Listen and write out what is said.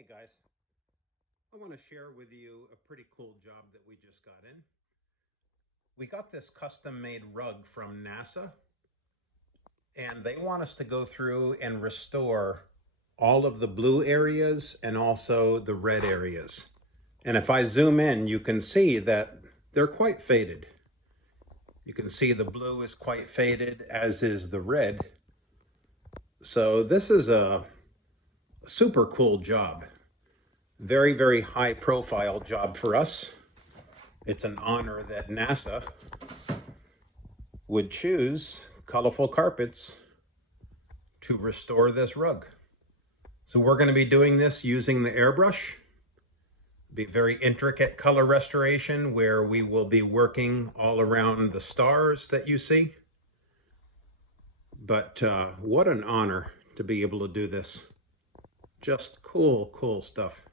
Hey guys, I want to share with you a pretty cool job that we just got in. We got this custom made rug from NASA, and they want us to go through and restore all of the blue areas and also the red areas. And if I zoom in, you can see that they're quite faded. You can see the blue is quite faded, as is the red. So this is a super cool job. Very, very high profile job for us. It's an honor that NASA would choose Colorful Carpets to restore this rug. So we're going to be doing this using the airbrush. Be very intricate color restoration where we will be working all around the stars that you see. But what an honor to be able to do this. Just cool, cool stuff.